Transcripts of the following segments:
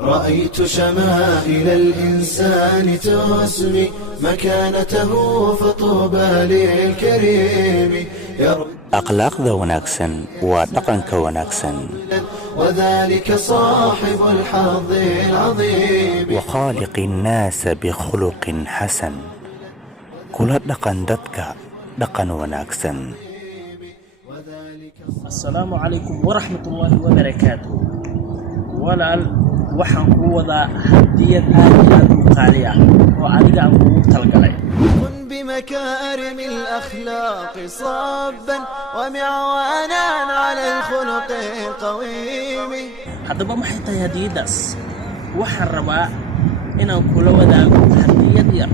رأيت شمائل الإنسان تسمي مكانته فطوبى للكريم أخلاقda wanaagsan waa dhaqanka wanaagsan وذلك صاحب الحظ العظيم وخالق الناس بخلق حسن kula dhaqan dadka dhaqan wanaagsan. Assalaamu calaykum waraxmatullaahi wabarakaatuh. walaal waxaan ku wadaa hadiyad aad u qaali ah oo adiga aan kugu talgalay. كن بمكارم الأخلاق صابا ومعوانا على الخلق القويم. haddaba maxay tahay hadiyadaas? waxaan rabaa inaan kula wadaago hadiyad yar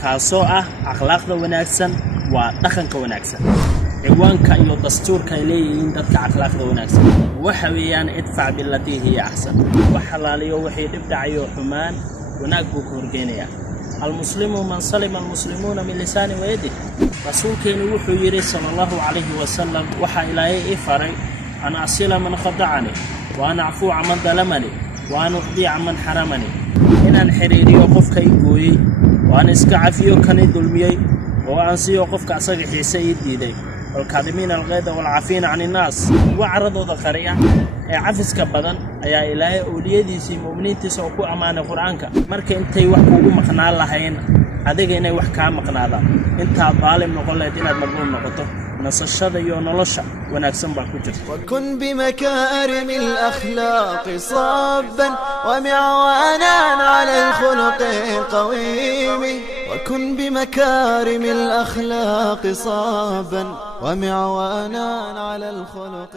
kaasoo ah akhlaaqda wanaagsan waa dhaqanka wanaagsan. ciwaanka iyo dastuurka ay leeyihiin dadka akhlaaqda wanaagsan waxa weeyaan idfac billatii hiya ahsan. wax halaaliyo wixii dhib dhacayo xumaan wanaag buu ku horgeynaya. المسلم من سلم المسلمون من لسانه ويده. رسولكين وحو يري صلى الله عليه وسلم وحا إلهي إفري أن أصل من خدعني وأن أعفو عمن ظلمني وأن أقضي عمن حرمني إن الحريري وقفك يقوي وأن إسكعفي وكني دلمي وأن سيوقفك أصغحي سيدي دي والكاظمين الغيظ والعافين عن الناس وعرضوا ذكريا عفسك بدن ayaa ilaahay awliyadiisii muuminiintiisa oo ku amaanay quraanka marka intay wax kugu maqnaan lahayn adiga inay wax ka maqnaadaan inta baalim noqon lahayd inaad madluum noqoto nasashada iyo nolosha wanaagsan baa ku jirta. وكن بمكارم الأخلاق صابا ومعوانا على الخلق القويم. وكن بمكارم الأخلاق صابا ومعوانا على الخلق